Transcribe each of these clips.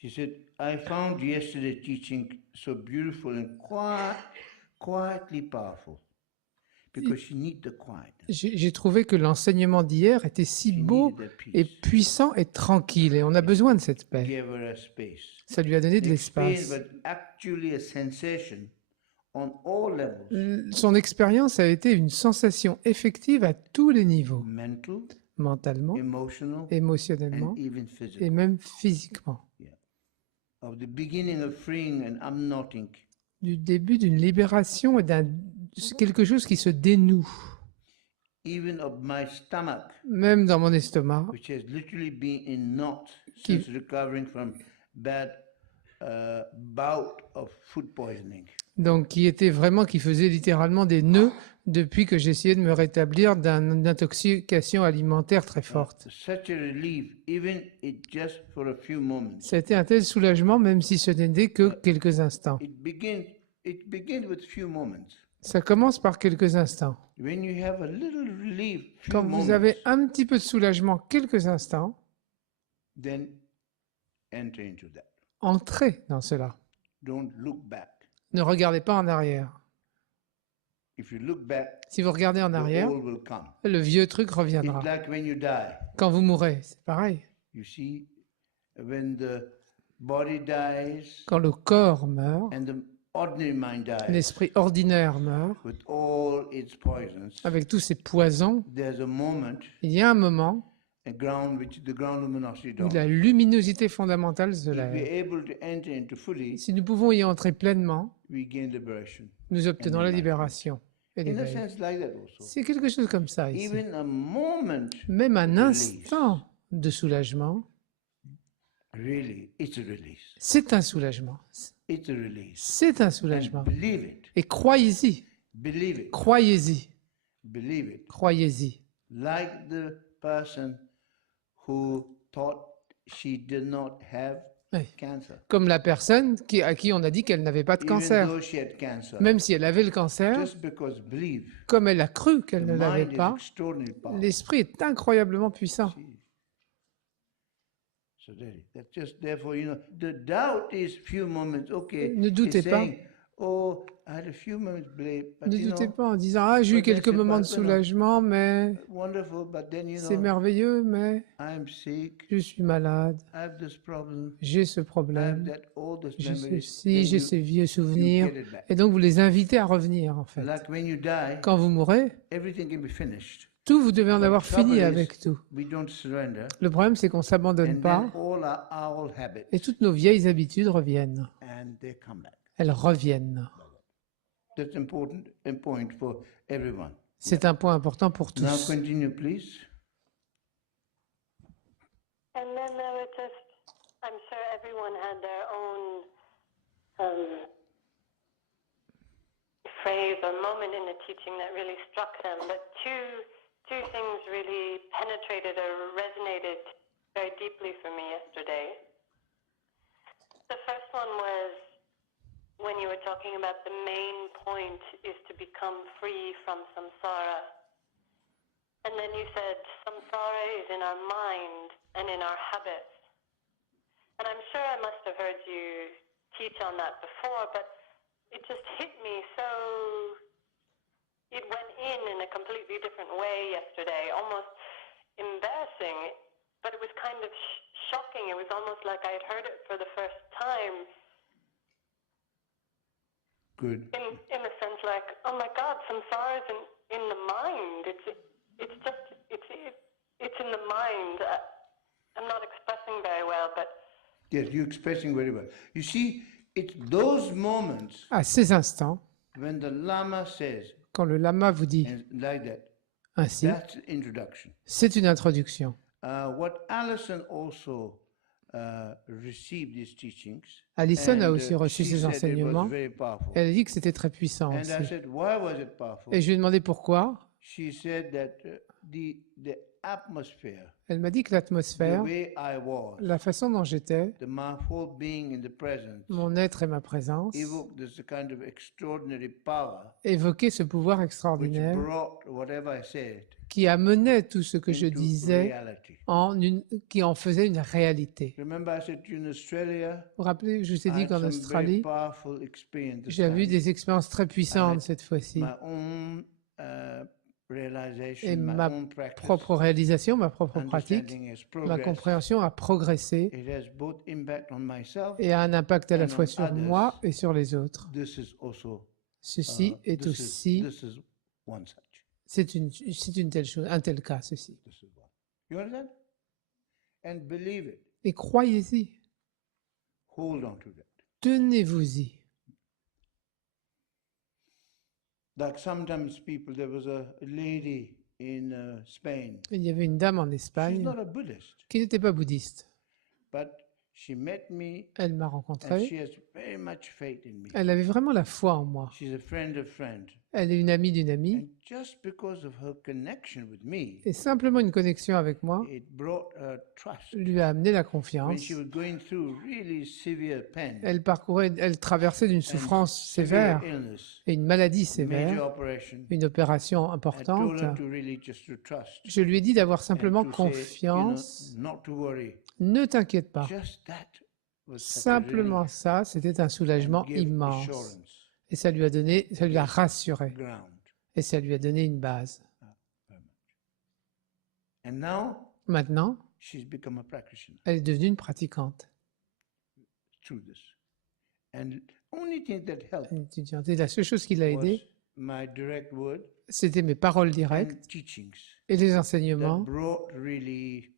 She said, I found yesterday's teaching so beautiful and quietly powerful because she needed the quietness. J'ai trouvé que l'enseignement d'hier était si She beau needed that et peace. puissant et tranquille, et on a besoin de cette paix. Gave her a space. Ça lui a donné de The experience l'espace. was actually a sensation on all levels. Son expérience a été une sensation effective à tous les niveaux, Mental, mentalement, emotional, émotionnellement and even et physical. même physiquement. Of the beginning of freeing and unknotting. Du début d'une libération et quelque chose qui se dénoue, Even of my stomach, même dans mon estomac, which has literally been in knot Qui- since recovering from bad bout of food poisoning. donc qui faisait littéralement des nœuds depuis que j'essayais de me rétablir d'une intoxication alimentaire très forte. Such a relief, even it just for a few moments. Ça a été un tel soulagement, même si ce n'était que quelques instants. It begins with few moments. Ça commence par quelques instants. When you have a little relief, few Quand moments, vous avez un petit peu de soulagement, quelques instants, then enter into that. entrez dans cela. Don't look back. Ne regardez pas en arrière. If you look back, Si vous regardez en the arrière, old will come. le vieux truc It's reviendra. like when you die. Quand vous mourrez, c'est pareil. You see, when the body dies Quand le corps meurt, and the ordinary mind dies l'esprit ordinaire meurt, with all its poisons, avec tous ces poisons, there's a moment, il y a un moment a ground which is the ground luminosity où dawn. la luminosité fondamentale se If we're lève. able to enter into fully, Si nous pouvons y entrer pleinement, we gain liberation. nous obtenons la libération et In a l'éveil. sense like that also. C'est quelque chose comme ça ici. Even a moment, Même un release. instant de soulagement, really, it's a release. c'est un soulagement. It's a release. C'est un And soulagement. believe it. Et croyez-y, Believe it. croyez-y, Believe it. croyez-y. Like the person who thought she did not have Oui. cancer. Comme la personne à qui on a dit qu'elle n'avait pas de Even cancer. though she had cancer. Même si elle avait le cancer, Just because believe. comme elle a cru qu'elle The ne l'avait mind is pas, extraordinarily powerful. l'esprit est incroyablement puissant. So that's just therefore, the doubt is few moments. Okay. Ne doutez it's pas. saying, oh, I had a few moments believe, but Ne you doutez know, pas en disant « Ah, j'ai eu but that's quelques the moments de part, you know, soulagement, mais wonderful, but then c'est merveilleux, mais I'm sick. je suis malade, I have this problem. j'ai ce I have problème, that all those j'ai memories. ceci, Then j'ai you ces vieux get souvenirs. it back. Et donc vous les invitez à revenir en fait. Like when you die, Quand vous mourrez, everything can be finished. tout, vous devez en But avoir the trouble fini is, avec tout. we don't surrender. Le problème, c'est qu'on ne s'abandonne And pas then all our old habits, et toutes nos vieilles habitudes reviennent. and they come back. Elles revienned. That's a point for everyone. C'est un point important pour Now tous. continue, please. And then there were just, I'm sure everyone had their own phrase or moment in the teaching that really struck them, but two things really penetrated or resonated very deeply for me yesterday. The first one was when you were talking about the main point is to become free from samsara. And then you said samsara is in our mind and in our habits. And I'm sure I must have heard you teach on that before, but it just hit me so, it went in a completely different way yesterday, almost embarrassing, but it was kind of shocking. It was almost like I had heard it for the first time. Good. In a sense, like, oh my God, samsara is in the mind. It's in the mind. I'm not expressing very well, but Yes, you're expressing very well. You see, it's those moments À ces instants, when the Lama says, quand le lama vous dit and like that, ainsi, that's introduction. c'est une introduction. What Alison also received these teachings. Alison a and, aussi reçu she ces said it was enseignement. very powerful. Elle a dit que c'était très puissant And I aussi. said, why was it powerful? Et je lui ai demandé pourquoi. She said that the atmosphere, Elle m'a dit que the l'atmosphère, way I was, la façon dont j'étais, my whole being in the presence, mon être et ma présence, evoked this kind of extraordinary power évoquaient ce pouvoir which extraordinaire brought whatever I said qui amenait tout ce que je into disais reality. qui en faisait une réalité. Remember, I said to you in Australia, Vous vous rappelez, je vous ai I dit had qu'en some very Australie, powerful experience this j'ai eu time. des expériences très puissantes had cette fois-ci. My own Et realization, my ma own practice, propre réalisation, ma propre pratique, understanding has ma progressed. compréhension a progressé It has both impact on myself. et a un impact à la and fois on sur others. moi et sur les autres. This is also Ceci est aussi, this is one such. c'est une telle chose, un tel cas, ceci. This is one. You understand? And believe it. Et croyez-y, Hold on to that. tenez-vous-y. Like sometimes people, there was a lady in Spain. Il y avait une dame en She's Espagne not a Buddhist, qui n'était pas bouddhiste. but she met me Elle m'a and rencontré. she has very much faith in me. Elle avait vraiment la foi en moi. She's a friend of friend. Elle est une amie d'une amie. And just because of her connection with me, Et simplement une connexion avec moi it brought her trust. lui a amené la When confiance. she was going through really severe pain, Elle traversait d'une and souffrance severe sévère illness, et une maladie major sévère, operation, une opération I told importante. her to really just to trust. Je lui ai dit d'avoir and simplement to say, you know, confiance. not to worry. Ne t'inquiète pas. Just that was such a Simplement relief ça, c'était un soulagement and give immense. assurance, Et ça lui a rassuré. ground. Et ça lui a donné une base. And now Maintenant, she's become a practitioner elle est devenue une pratiquante, through this. And only thing that helped une étudiante. Et la seule chose qui l'a was aidée, my direct word c'était mes paroles and directes teachings et les that enseignements brought really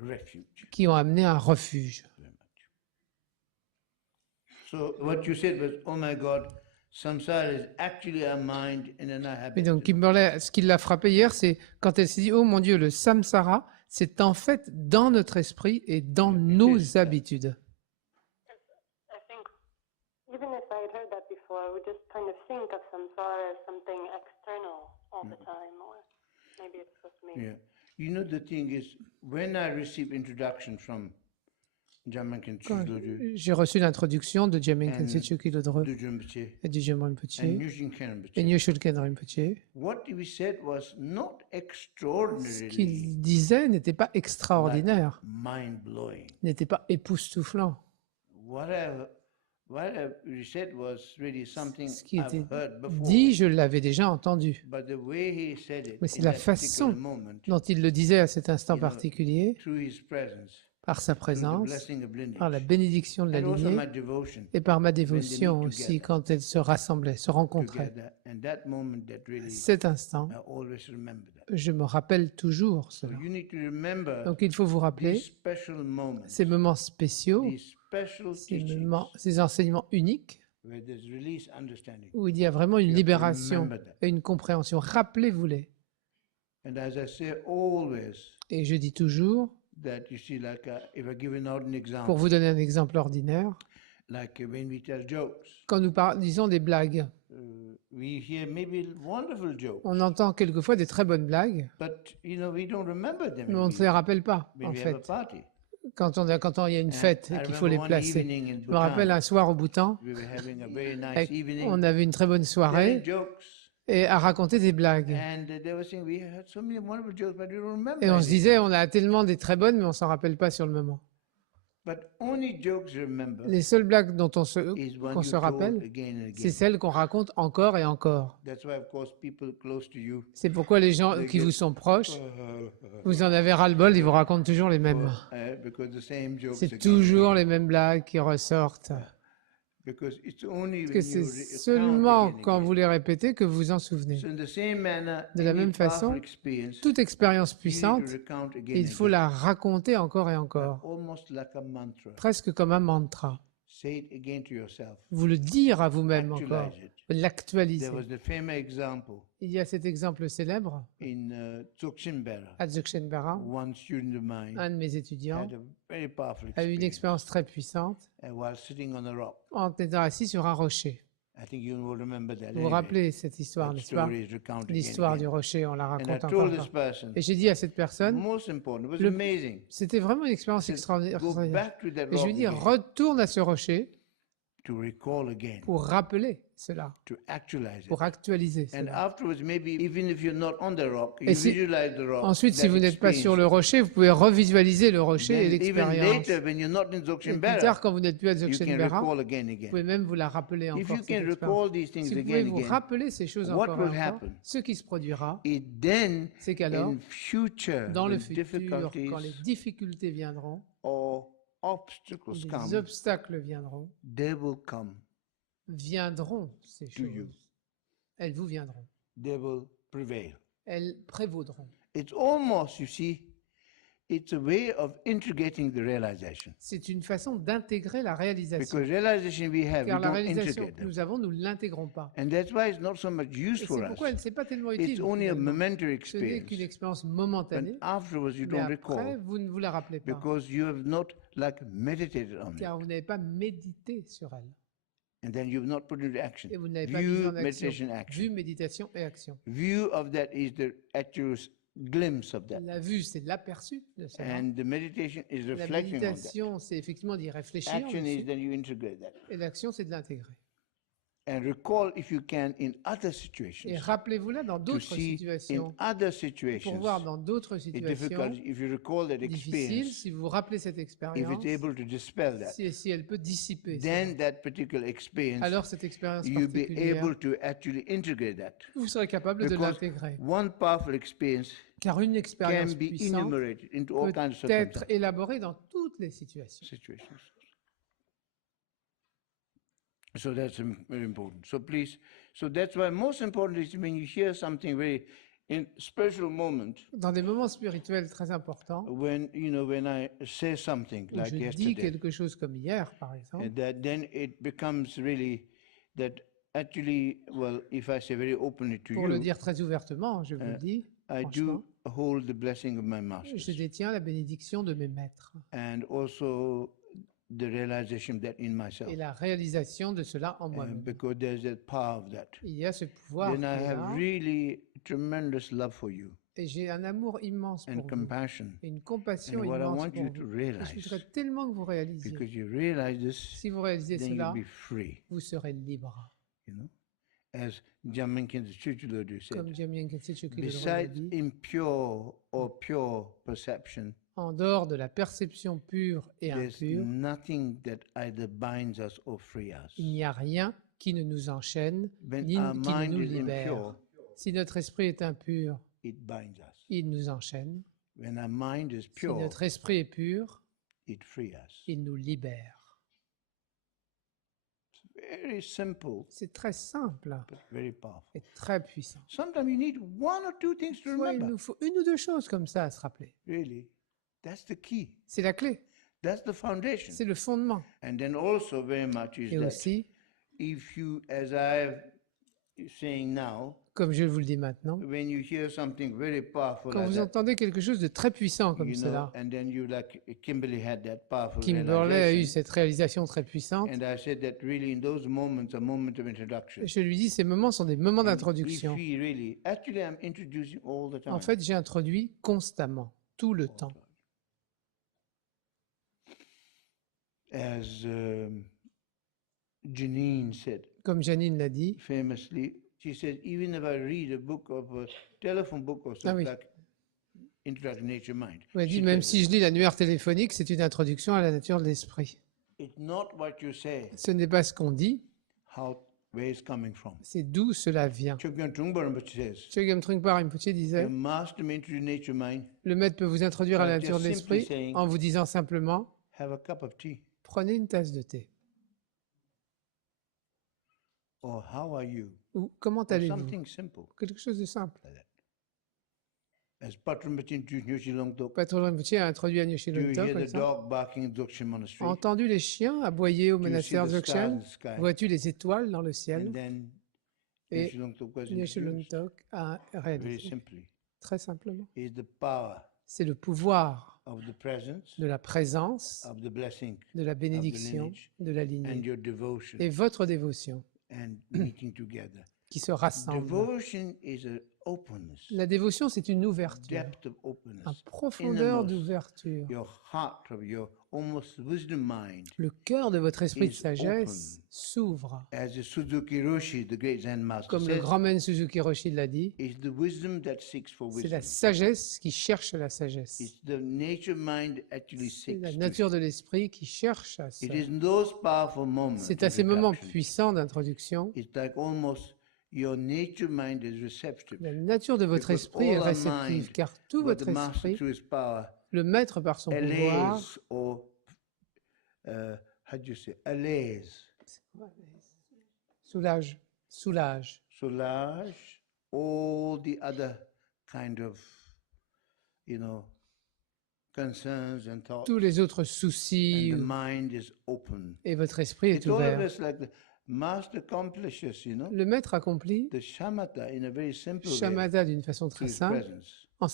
refuge. qui ont amené un refuge. Very much. So what you said was, oh my God, samsara is actually our mind and an Mais habit. donc, Kimberley, ce qui l'a frappé hier, c'est quand elle s'est dit, oh mon Dieu, le samsara, c'est en fait dans notre esprit et dans nos habitudes. I think even if I had heard that before, I would just kind of think of samsara as something external all the time, or maybe it's just me. Yeah. You know, the thing is, when I received introduction from Jamankin Quand Chudlodu, j'ai reçu l'introduction de Jamin And Khyentse Kilodro Dudjom Rinpoche, et du Jomon Rinpoche and Nyuchen Khen Rinpoche, et Nyosho Khen Rinpoche, what we said was not ce extraordinarily qu'ils disaient n'était pas extraordinaire, mind-blowing. n'était pas époustouflant. What we said was really something Ce qui était I've heard before. dit, je l'avais déjà entendu. But the way he said it Mais c'est in la that particular façon moment, dont il le disait à cet instant You know, particulier, through his presence, par sa through the présence, blessing of par la lineage, bénédiction de la and also lignée my devotion et par ma when they dévotion meet aussi together. quand elles se rassemblaient, se rencontraient. together. And that moment that really, Cet instant, I always remember that. je me rappelle toujours So cela. you need to remember Donc il faut vous rappeler these special moments, ces moments spéciaux, these special ces, teachings ces enseignements uniques where there's release understanding. où il y a vraiment une You have to libération remember that. et une compréhension. Rappelez-vous-les. And as I say always, Et je dis toujours, that you see, like if I give out an pour example, vous donner un exemple ordinaire, like when we tell jokes, quand nous disons des blagues, we hear maybe wonderful jokes, on entend quelquefois des très bonnes blagues, but you know we don't remember them mais on ne se les rappelle pas, when en we have a fait, party. quand il y a une And fête I et qu'il faut remember les one placer. evening in Je me rappelle Bhutan, un soir au Bhoutan, we were having a very nice avec- evening, on avait une très bonne soirée telling jokes, et à raconter des blagues. and they were saying we had so many wonderful jokes, but we don't remember. Et on se any. disait, on a tellement des très bonnes, mais on s'en rappelle pas sur le moment. But only jokes remember Les seules blagues dont on is one qu'on you se told rappelle, again and c'est again. celles qu'on raconte encore et encore. That's why, of course, people close to you, C'est pourquoi les gens qui vous sont proches, vous en avez ras-le-bol, ils vous racontent toujours les mêmes. because the same jokes C'est again. toujours les mêmes blagues qui ressortent. Because it's only Parce que when you c'est recount seulement again and quand again. vous les répétez que vous vous en souvenez. So in the same manner, De la any même façon, powerful experience, Toute expérience you need puissante, to recount again il and faut again. la raconter encore et encore, Almost like a mantra. presque comme un mantra. Say it again to yourself. Vous le dire à vous-même encore, Actualize it. l'actualiser. There was the famous example Il y a cet exemple célèbre in Dzogchenbera. à Dzogchenbera. One student of mine Un de mes étudiants had a very powerful a eu une experience expérience très puissante while sitting on a rock. en étant assis sur un rocher. I think you will remember that. Vous vous anyway. rappelez cette histoire, That n'est-ce pas? story is recounted again L'histoire and du again. rocher, on la And I raconte told encore. this person, Et j'ai dit à cette personne, most important, it was Le- amazing. c'était vraiment une expérience I said, extraordinaire. Go back to that Et je rock lui ai dit, again. retourne à ce rocher to recall again, pour rappeler cela, to actualize it. pour actualiser And cela. afterwards, maybe even if you're not on the rock, you Et si- visualize the rock. Ensuite, si that vous n'êtes pas sur experience. le rocher, vous pouvez revisualiser le rocher et Then even l'expérience. later, when you're not in Et plus Dzogchen tard, quand vous n'êtes plus à you can Dzogchen-Bera, recall again, vous again. pouvez même vous la rappeler If encore. you cette can expérience. recall these things Si vous pouvez again, vous again, rappeler ces choses what encore will et encore, happen? ce qui se produira, it then, c'est qu'alors, in future, dans le when futur, difficulties quand les difficultés viendront, or obstacles les come, obstacles viendront, they will come. viendront ces To you. choses. Elles vous viendront. They will prevail. Elles prévaudront. It's almost, you see, it's a way of integrating the realization. C'est une façon d'intégrer la réalisation. Because realization we have, Car we la don't réalisation integrate que them. nous avons, nous ne l'intégrons pas. And that's why it's not so much use Et for c'est pourquoi elle us. ne s'est pas tellement It's utile. only a finalement. momentary Ce n'est qu'une experience. expérience But momentanée. afterwards, you Mais don't après, recall vous ne vous la rappelez pas. because you have not like meditated on it. Car vous n'avez pas médité sur elle. And then you've not put it into action. Et vous n'avez pas mis View, en action. meditation, action. Vue, méditation et action. View of that is the actual glimpse of that. La vue, c'est l'aperçu de cela. And the meditation is La reflecting on that. méditation, c'est effectivement d'y réfléchir. Action is dessus. then you integrate that. Et l'action, c'est de l'intégrer. And recall if you can in other Et situations. rappelez-vous là dans To d'autres see in situations. other Pour situations. voir dans d'autres It's situations difficult if you recall that difficiles, experience. si vous vous rappelez cette If expérience, it's able to dispel that, si elle peut dissiper, then cela, that particular experience, alors cette expérience you'll be particulière, able to actually integrate that. vous serez capable de Because l'intégrer. one powerful experience Car une can expérience be puissante enumerated into all peut kinds of être circumstances. élaborée dans toutes les situations. So that's very important. So please, so that's why most important is when you hear something very in special moment, Dans des moments spirituels très importants, when when I say something où like je dis yesterday, quelque chose comme hier, par exemple, and that then it becomes really that actually, well, if I say very openly to pour le you, dire très ouvertement, je vous le dis, I franchement, do hold the blessing of my je masters, détiens la bénédiction de mes maîtres and also the realization that in myself, et la réalisation de cela en moi-même. because there's that power of that. Il y a ce pouvoir Then qui I est have là, really tremendous love for you et j'ai un amour immense and pour vous, compassion. et une compassion And what I immense want pour you to vous. Et je realize, voudrais tellement que vous réalisiez. because you realize this, Si vous réalisez then cela, you'll be free. vous serez libre. You know, as Jamaican Chichulodi said, Comme Jamien Ketsechuki le besides dit, impure or pure perception, en dehors de la perception pure et there's impure, nothing that either binds us or frees us. il n'y a rien qui ne nous enchaîne, When ni our qui ne mind nous is libère. impure, Si notre esprit est impur, it binds us. il nous enchaîne. When our mind is Si pure, notre esprit est pur, it frees us. il nous libère. Very simple, C'est très simple but very powerful. et très puissant. Sometimes you need one or two things to Soit il remember. nous faut une ou deux choses comme ça à se rappeler. Really, that's the key. C'est la clé, That's the foundation. c'est le fondement. And then also very much is Et that aussi, if you, as I'm saying now, comme je vous le dis maintenant, when you hear something very powerful quand like vous that, entendez quelque chose de très puissant comme you know, cela, and then you like Kimberly had that powerful Kimberley a eu realization, cette réalisation très puissante, and I said that really in those moments, a moment of introduction. je lui dis ces moments sont des moments If d'introduction. we really, actually, I'm introducing all the time. En fait, j'ai introduit constamment, tout le temps. As Janine said Comme Janine l'a dit, famously, she said, even if I read a book of a telephone book or Ah something oui. like Introduction to Nature Mind, elle a she dit même tells si je lis l'annuaire téléphonique, c'est une introduction à la nature de l'esprit. it's not what you say, Ce n'est pas ce qu'on dit, where it's coming from. c'est d'où cela vient. Chogyam Trungpa Rinpoche says, Chogyam Trungpa Rinpoche disait, the master may introduce nature mind, le maître peut vous introduire à la Just nature de simply l'esprit saying- en vous disant simplement, have a cup of tea, prenez une tasse de thé. or how are you? Ou comment Or allez-vous? something simple Quelque chose de simple. like that. As Pat Rinpoche introduced Nyoshi Longtok, Patron Rinpoche a introduit à Nyoshi do you Longtok, hear par the exemple. dog barking at Dzogchen Monastery? Entendu les chiens aboyer au Do you see monastère the stars Dzogchen? in the sky? Vois-tu les étoiles dans le And ciel? then Et Nyoshi Longtok was Nyoshi introduced Longtok a very réalisé, simply, très simplement. is the power C'est le pouvoir of the presence, de la présence, of the blessing, de la bénédiction, lineage, de la and lignée your devotion et votre dévotion and meeting together. qui se rassemblent. Devotion is an openness, La dévotion, c'est une ouverture, depth of openness, une profondeur innermost, d'ouverture. your heart of your almost wisdom mind. Le cœur de votre esprit de is sagesse open. s'ouvre. As the Suzuki Roshi, the great Zen master, Comme le says, grand maître Suzuki Roshi l'a dit, it's the wisdom that seeks for c'est la wisdom. sagesse qui cherche la sagesse. It's the nature mind actually C'est la seeks. nature de l'esprit qui cherche à ça. It is in those powerful moments. C'est à of ces moments introduction, puissants d'introduction, it's like almost your nature mind is receptive. la nature de votre Because esprit est all our réceptive, mind, car tout But votre the master, esprit, through his power, le maître par son pouvoir, allays or how do you say allays, soulage, soulage soulage all the other kind of, concerns and thoughts. tous les autres And soucis, the mind is open. et votre esprit est It's all of ouvert. this like the master accomplishes, Le maître accomplit the shamatha in a very simple way shamatha d'une façon through très his simple presence. par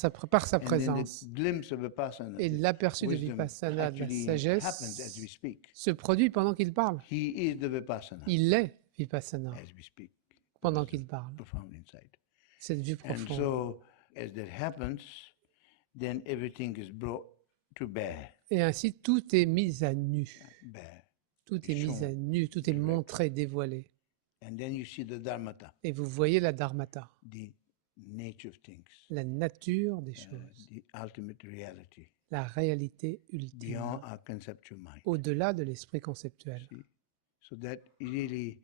sa And then présence. the glimpse of vipassana, Et l'aperçu de wisdom Vipassana, de la actually happens as we sagesse, speak. se produit pendant qu'il parle. He is the vipassana Il est Vipassana as we speak, pendant qu'il parle. profound insight. Cette vue And profonde. so, as that happens, then everything is brought to bear. Et ainsi, tout est mis à nu. Bear. Tout est mis à nu, tout est montré, dévoilé. And then you see the dharmata, Et vous voyez la dharmata, the nature of things, la nature des choses, the ultimate reality, la réalité ultime, beyond our conceptual mind. au-delà de l'esprit conceptuel. See? So that really,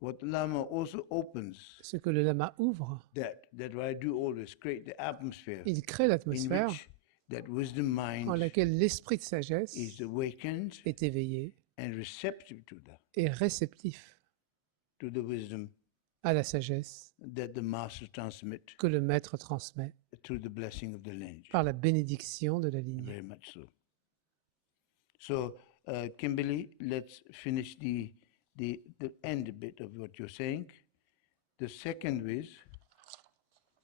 what Lama also opens, Ce que le lama ouvre, that what I do always create the atmosphere il crée in l'atmosphère which that wisdom mind en laquelle l'esprit de sagesse is awakened est éveillé and receptive et réceptif to the wisdom à la sagesse that the master transmit que le maître transmet through the blessing of the lineage. par la bénédiction de la lignée. Very much so. So, Kimberly, let's finish the end bit of what you're saying. The second is,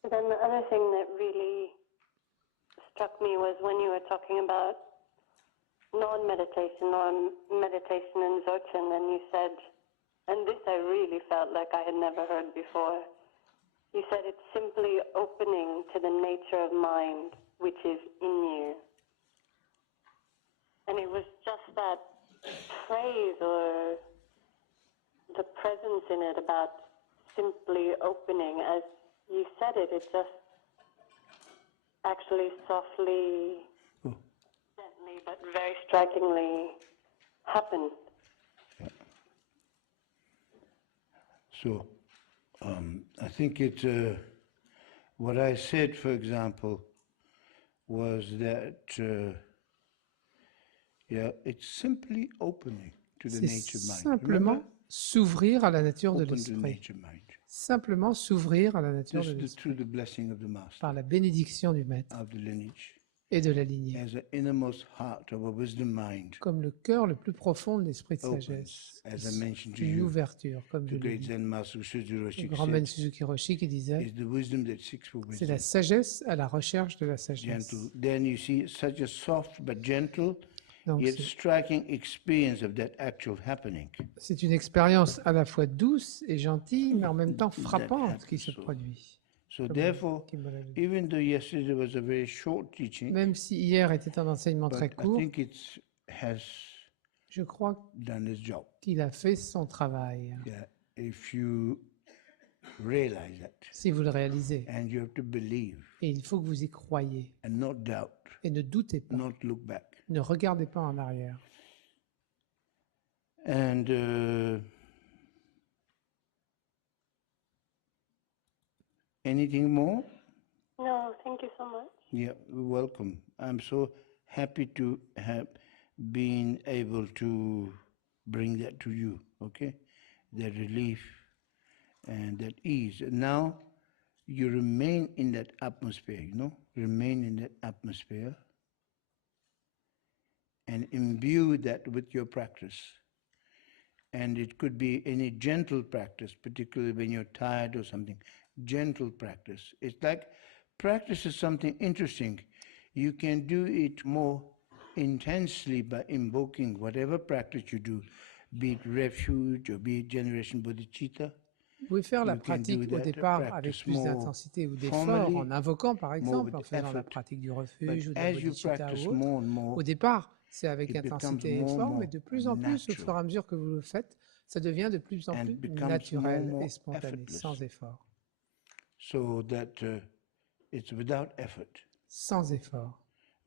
Then the other thing that really struck me was when you were talking about non-meditation or meditation in Dzogchen, and you said, and this I really felt like I had never heard before, you said it's simply opening to the nature of mind which is in you. And it was just that phrase or the presence in it about simply opening. As you said it, it just actually softly, oh, gently, but very strikingly happened. so I think it, what I said, for example, was that, it's simply opening to the C'est nature mind. simplement Remember? s'ouvrir à la nature de Open to the l'esprit. nature mind. Simplement s'ouvrir à la nature This de is l'esprit through the blessing of the master, par la bénédiction du maître of the lineage, et de la lignée, as the innermost heart of a wisdom mind comme le cœur le plus profond de l'esprit de opens, sagesse. as I mentioned to Une you, ouverture, comme je the l'ai great dit. Zen master Suzuki Le Roshi grand said, maître Suzuki Roshi qui disait, is the wisdom that seeks for c'est wisdom. la sagesse à la recherche de la sagesse. Gentle. Then you see such a soft but gentle, Donc yet striking experience of that actual happening. c'est une expérience à la fois douce et gentille, mais en même temps frappante qui se happens so. produit. So Comme therefore, Kimberley l'a dit. even though yesterday was a very short teaching, Même si hier était un enseignement but très I court, think it has je crois done its job. qu'il a fait son travail. Yeah, if you realize that, Si vous le réalisez. and you have to believe Et il faut que vous y croyiez. and not doubt, Et ne doutez pas. not look back. Ne regardez pas en arrière. And anything more? No, thank you so much. Yeah, welcome. I'm so happy to have been able to bring that to you, okay? That relief and that ease. And now you remain in that atmosphere, remain in that atmosphere and imbue that with your practice. And it could be any gentle practice, particularly when you're tired or something. Gentle practice. It's like practice is something interesting. You can do it more intensely by invoking whatever practice you do, be it refuge or be it generation bodhicitta. pouvez faire la You can do pratique au that, départ avec practice plus more d'intensité ou d'effort, formally, en invoquant par exemple, en with faisant la effort. pratique du But refuge ou de la as you bodhicitta practice ou autre. more and more, Au départ, c'est avec it becomes intensité et more and effort, mais more de plus en plus, au fur et à natural mesure que vous le faites, ça devient de plus en and plus becomes more and naturel more et spontané, effortless. sans effort. So that it's without effort, Sans effort.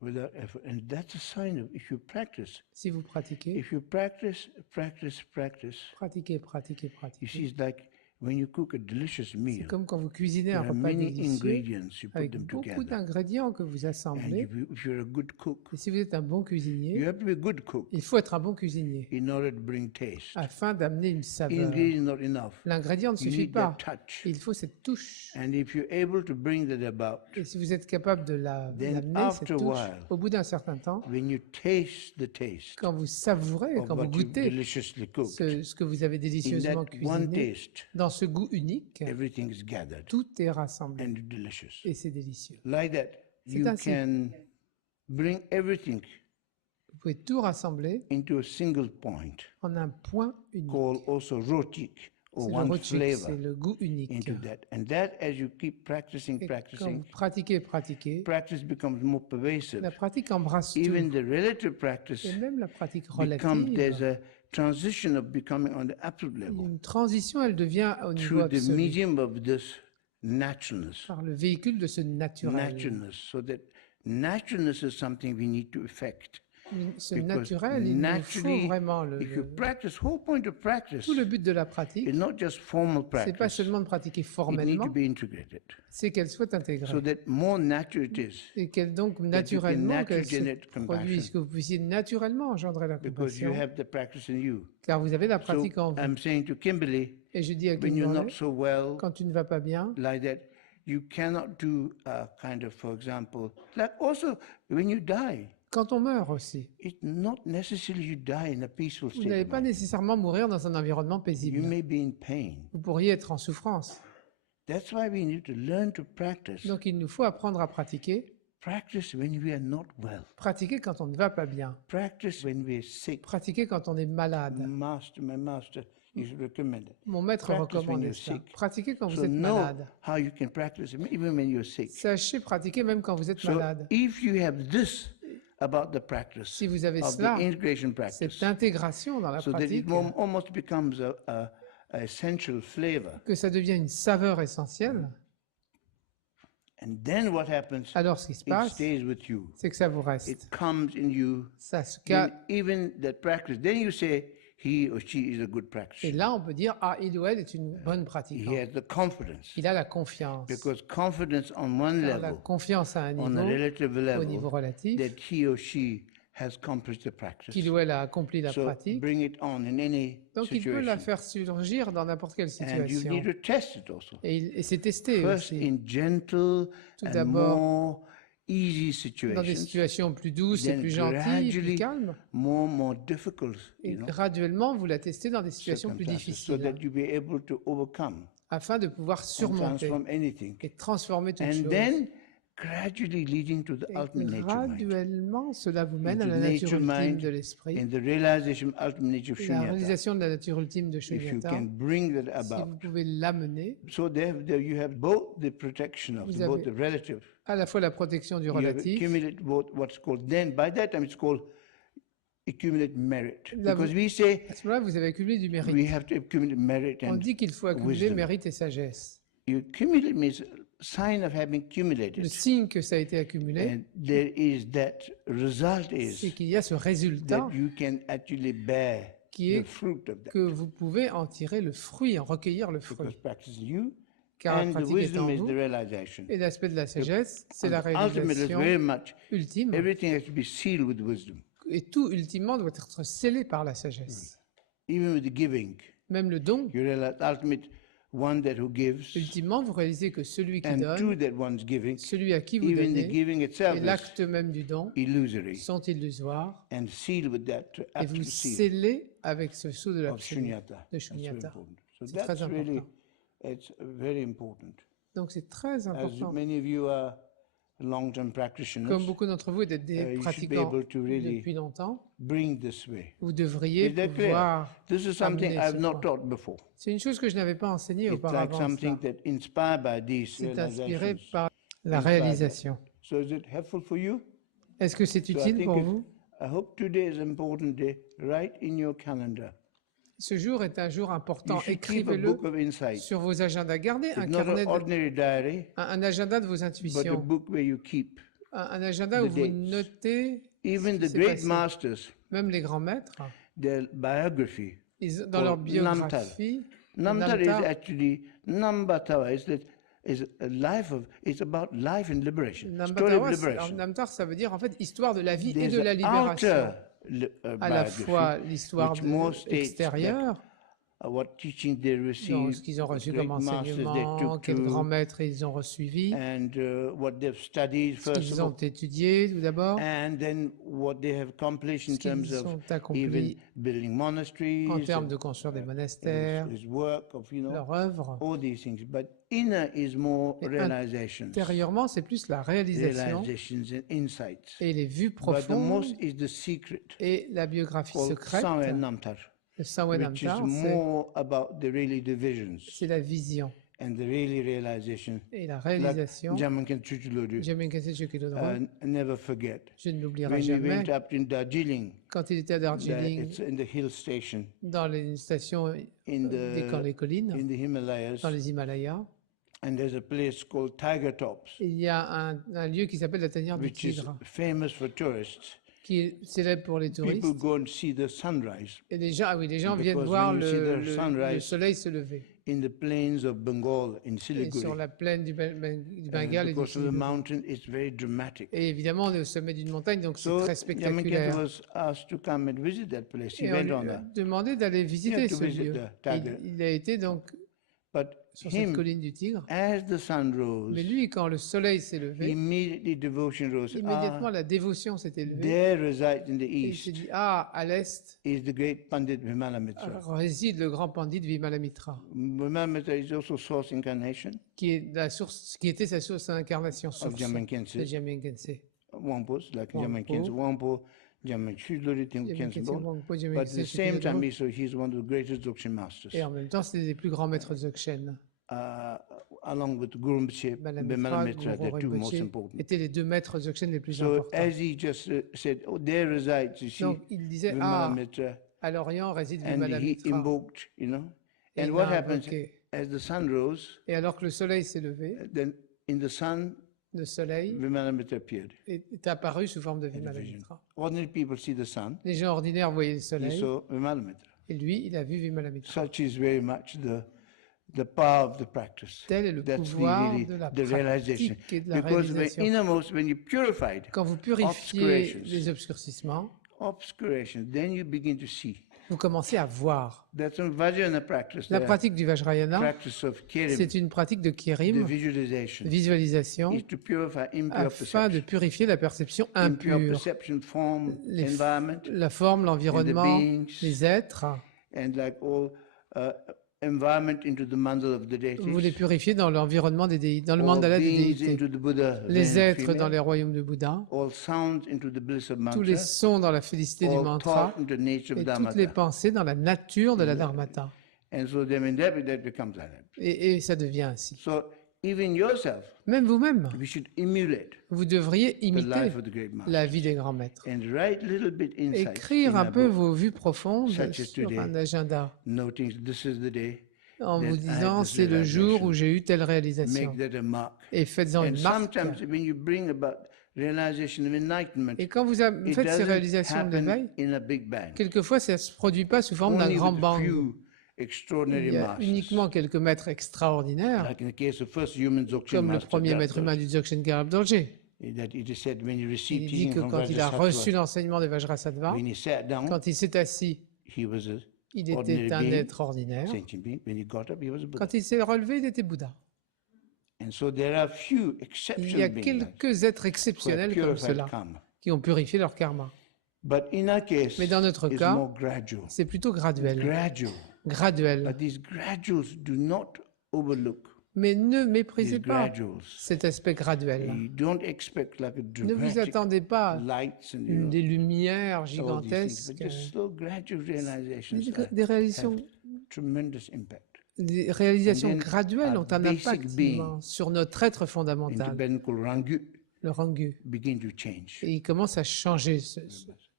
without effort. And that's a sign of if you practice. Si vous pratiquez, If you practice, practice, practice, pratiquez, pratiquez, you pratiquez. see, it's like when you cook a delicious C'est meal, comme quand vous cuisinez there un are repas many délicieux ingredients, you put avec them beaucoup together. d'ingrédients que vous And assemblez. if you're a good cook, Et si vous êtes un bon you cuisinier, have to be a good cook il faut être un bon cuisinier in order to bring taste. afin d'amener une saveur. Ingredient not enough. L'ingrédient ne You suffit need that pas. touch. Il faut cette touche. And if you're able to bring that about, Et si vous êtes capable de Then l'amener, cette after a touche, while, au bout d'un certain temps, when you taste the taste quand vous savourez, of quand vous what you've goûtez deliciously cooked, ce que vous avez in délicieusement that one cuisiné, taste, dans ce goût unique, everything is gathered tout est rassemblé and delicious. et c'est délicieux. Like that, C'est you ainsi. can bring everything Vous pouvez tout rassembler into a single point, en un point unique. called also rotik, or C'est le one rochik, flavor c'est le goût unique. into that. And that, as you keep practicing, Et quand practicing, vous pratiquez, pratiquez, practice becomes more pervasive. la pratique embrasse tout. Even the relative practice Et même la pratique becomes, there's relative, a transition of becoming on the absolute level une transition, elle devient au niveau through the absolu, medium of this naturalness. par le véhicule de ce naturel. Naturalness. So that naturalness is something we need to effect. Ce Because naturel, il nous faut naturally, vraiment if you practice, whole point of practice tout le but de la pratique, is not just formal c'est pas practice. seulement de pratiquer It needs formellement, to be integrated. c'est qu'elle soit So intégrée. that more natural it is. Et qu'elle donc naturellement, qu'elle se naturally generate produise, que vous puissiez naturellement engendrer la Because you compassion, have the practice in you. car vous avez la So pratique en vous. I'm saying to Kimberly, Et je dis à when you're Kimberley, not so well, quand tu ne vas pas bien, like that, you cannot do kind of, for example, like also when you die, quand on meurt aussi, it's not necessarily you die in a peaceful vous n'allez state. pas nécessairement mourir dans un environnement You paisible. may be in pain. Vous pourriez être en souffrance. That's why we need to learn to practice. Donc il nous faut apprendre à pratiquer. Practice when we are not well. Pratiquer quand on ne va pas bien. Practice when we are sick. Pratiquer quand on est malade. My master used to recommend it. Mon maître Practice when recommandait you're cela. sick. Pratiquer quand vous So êtes know malade. how you can practice even when you're sick. Sachez pratiquer même quand vous êtes So malade. if you have this about the practice Si vous avez of the cela, integration practice, cette intégration dans la so that pratique, it almost becomes a essential flavor. que ça devient une saveur essentielle, And then what happens? alors ce qui se It passe, stays with you. c'est que ça vous It reste. comes in you. Ça se Then cache. even that practice, then you say he or she is a good Et practicer. là, on peut dire, ah, il ou elle est une bonne He pratiquante. has the confidence. Il a la confiance. Because confidence on one Car la level, confiance à un on a niveau, relative au niveau level, relatif, that he or she has accomplished the practice. qu'il ou elle a accompli la So pratique. bring it on in any Donc, il peut la situation. faire surgir dans n'importe quelle And you situation. need to test it also. Et c'est testé First aussi. in gentle Tout and d'abord, more easy Dans des situations, situations plus douces et then plus gentilles, plus gradually calmes. more difficult, Et you know, graduellement, vous la testez dans des situations plus circumstances, so difficiles, that you be able to overcome afin de pouvoir and surmonter transform anything. et transformer toute And chose. then gradually leading to the Et ultimate nature mind, graduellement, cela vous mène à into la nature nature ultime mind, de l'esprit, in the realization of ultimate nature of la shunyata. réalisation de la nature ultime de If you Shunyata. can bring that Si about. vous pouvez l'amener, So there you have both the protection of Vous both avez the relative. à la fois la protection du You have relatif, accumulated both what's called, then by that time it's called accumulate merit. Là, Because we say à ce moment-là, vous avez accumulé du mérite. we have to accumulate merit On and dit qu'il faut accumuler wisdom. mérite et sagesse. you accumulate means sign of having Le accumulated. signe que ça a été accumulé, And there is that result c'est is qu'il y a ce résultat that you can actually bear qui the est fruit of that. que vous pouvez en tirer le fruit, en recueillir le Because fruit. practice is you Car la and the pratique est wisdom en is vous. the realization. Et l'aspect de la sagesse, c'est la And ultimately, it's réalisation very much, ultime. everything has to be sealed with wisdom. Et tout, ultimement, doit être scellé par la sagesse. Even with the giving, Même le don, you realize ultimate one that who gives ultimement, vous réalisez que celui qui and donne, two that one's giving, celui à qui vous even the donnez, giving itself et is l'acte même du don illusory sont illusoires. and sealed with that Et vous absolute seal scellez avec ce sceau de of l'absolu. shunyata. de That's very shunyata. important. So C'est that's très really, important. it's very important. Donc c'est très As important. many of you are long-term practitioners, Comme beaucoup d'entre vous êtes des you should be pratiquants able to really depuis longtemps, bring this way. vous devriez Is that clear? pouvoir This is something amener I've ce not point. taught before. C'est une chose que je n'avais pas enseignée It's like auparavant. something Cela. that inspired by these C'est inspiré realizations. par la inspired by. réalisation. So is it helpful for you? Est-ce que c'est So I utile think pour vous? I hope today is an important day. Write in your calendar. Ce jour est un jour important. You should keep a Écrivez-le book of insight. sur vos agendas. Gardez un It's not carnet, an ordinary diary, un agenda de vos but a intuitions. book where you keep. Un agenda où the vous dates. notez Even ce the qui s'est great passé. masters, Même les grands maîtres, their biography. dans leur Pour Namtar. biographie, Namtar is Namtar, actually Nambatava is a life of it's about life and liberation. Story of Namtar, liberation. Namtar, ça veut dire en fait histoire de la vie et There's de la an libération. outer À la biography, fois l'histoire which most states extérieure, what teaching they dans received, ce qu'ils ont reçu great comme masters they enseignement, took quels grands to, maîtres ils ont reçu, and what they've studied ce first qu'ils of ont all, étudié tout d'abord, and then what they have accomplished in ce terms qu'ils of ont even accompli building monasteries, en termes and de construire des monastères, his work of leur œuvre. all these things. But inner is more Et realizations, Intérieurement, c'est plus la réalisation realizations and insights. et les vues But the profondes most is the secret et la biographie called secrète. Sawe Namtar, Le Sawe which is Namtar, more about the really the visions c'est la vision and the really realization. et la Like réalisation. Jamankan Chuchuluru, Jamais cassé ce qu'il doit. never forget. Je ne l'oublierai When we jamais. went up in Darjeeling, Quand il était à Darjeeling, it's in the hill station dans les stations in les collines, in the Himalayas, dans les Himalayas, and there's a place called Tiger Tops, il y a un lieu qui s'appelle la tanière du which is Tigre, famous for tourists. qui est célèbre pour les touristes. People go and see the sunrise Et les gens, les gens viennent Because voir when you see the le sunrise, soleil se lever. in the plains of Bengal in Et sur Siliguri. la plaine du And Bengale et du because of the Siliguri. mountain, it's very dramatic. Et évidemment, on est au sommet d'une montagne, donc c'est So très Yamakanta spectaculaire. was asked to come and visit that place. He Et on went lui on a that. demandé d'aller visiter to ce visit lieu. the Tiger. Il a été donc But sur cette him, colline du Tigre. as the sun Mais rose, lui, quand le soleil s'est levé, immediately devotion rose. immédiatement la dévotion s'est élevée. There resides in the Et il s'est east dit, ah, à l'est is the great Pandit Vimala Mitra. réside le grand pandit Vimalamitra, Vimala Mitra is also source incarnation qui est la source, qui était sa source d'incarnation, of source de Jamankense. Jamyenkense. Wampos, like Wampo. Jamankense, Wampo, Jamanchudluri, Jamyenkense, Tinkense. Wangpo, But at Jamyenkense, the same time, Shukidodro. he's one of the greatest Dzogchen masters. Et en même temps, c'était des plus grands maîtres Dzogchen. Along with Guru Rinpoche, Vimala Mitra, Guru the two most Rinpoche important. étaient les deux maîtres Dzogchen les plus So importants. as he just said, oh, there resides, you see, Donc, il disait, Vimala ah, Mitra, à l'Orient réside and he Vimalamitra. invoked, you know. Et And il what l'a happens invoqué. as the sun rose, Et alors que le soleil s'est levé, then in the sun, le soleil Vimala Mitra appeared. est apparu sous forme de vision. Vimalamitra. Ordinary people see the sun, Les gens ordinaires voyaient le he soleil, saw Vimala Mitra. et lui, il a vu Vimalamitra. Such is very much the power of the practice. Tel est le That's pouvoir really de la the realization. pratique et de la Because when réalisation. innermost, when you purified Quand vous purifiez obscurations. les obscurcissements, obscuration, then you begin to see. vous commencez à voir. That's a Vajrayana practice. La the pratique du Vajrayana, practice of Kirim, c'est une pratique de the Kirim, visualization, visualisation, is to purify impure afin de perception. purifier la perception Impure impure, perception, form, Les f- environment, la forme, l'environnement, beings. les êtres. and like all environment into the mandal of the Vous les deities. purifiez dans l'environnement des déités, dans le All mandala des beings déités. into the Buddha, Les then êtres female. dans les royaumes de Bouddha, All sounds into the bliss of tous les mantra. sons dans la félicité du All mantra, thought into the nature of et toutes les Dharmata. pensées dans la nature de la Dharmata. And so then when that becomes like that. Et ça devient ainsi. So even yourself, Même vous-même, we should emulate vous devriez the imiter life of the great master. la vie des grands maîtres. And write little bit insights Écrire in un a peu book, vos vues profondes such as sur today. un agenda, noting this is the day, en that vous I disant had this c'est le jour realization. où j'ai eu telle réalisation. Make that a mark. Et faites-en And une marque. sometimes when you bring about realization of enlightenment, Et quand vous it faites ces doesn't réalisations d'éveil, happen in a big bang. quelquefois ça ne se produit pas sous forme d'un Only grand with bang. few extraordinary Il y a masters. uniquement quelques maîtres extraordinaires, Like in the case of first human Dzogchen comme le master, premier maître Gyalpo, humain du Dzogchen Gyalpo Dorje. that it is said when he Il received dit teaching que from quand il a Vajrasattva, reçu l'enseignement de Vajrasattva, when he sat down, quand il s'est assis, he was a il était ordinary un being, être ordinaire. sentient being. When he got up, he was a Buddha. Quand il s'est relevé, il était Bouddha. And so there are few Il y a exceptional beings like quelques êtres who have exceptionnels comme purified cela karma. qui ont purifié leur karma. But in our case, Mais dans notre it's cas, more gradual. c'est plutôt graduel. Gradual. Graduel. But these graduals do not overlook Mais ne these méprisez pas graduals. cet aspect graduel. You don't expect like a Ne vous dramatic attendez pas à lights and you know, des lumières all these things, gigantesques, but just slow gradual realizations des réalisations, have tremendous impact. des réalisations And then graduelles our ont un basic impact being immense sur notre être In fondamental, Tibetan called Rangu le Rangu. begin to change. Et il commence à changer.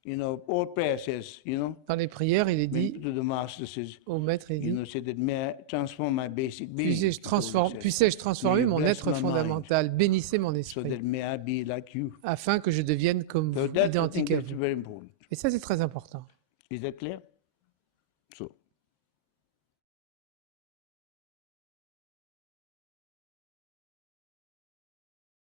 You know, all prayer says, you know, Dans les prières, il est when dit to the master says, au maître, il you dit, know, say that may I transform my basic being. puissais-je the Buddha says, puissais-je transformer May you mon bless être my mind, fondamental, bénissez mon so esprit, that may I be like you. afin que je devienne comme So vous, that I identique think à is vous. very important. Et ça, c'est très important. Is that clear?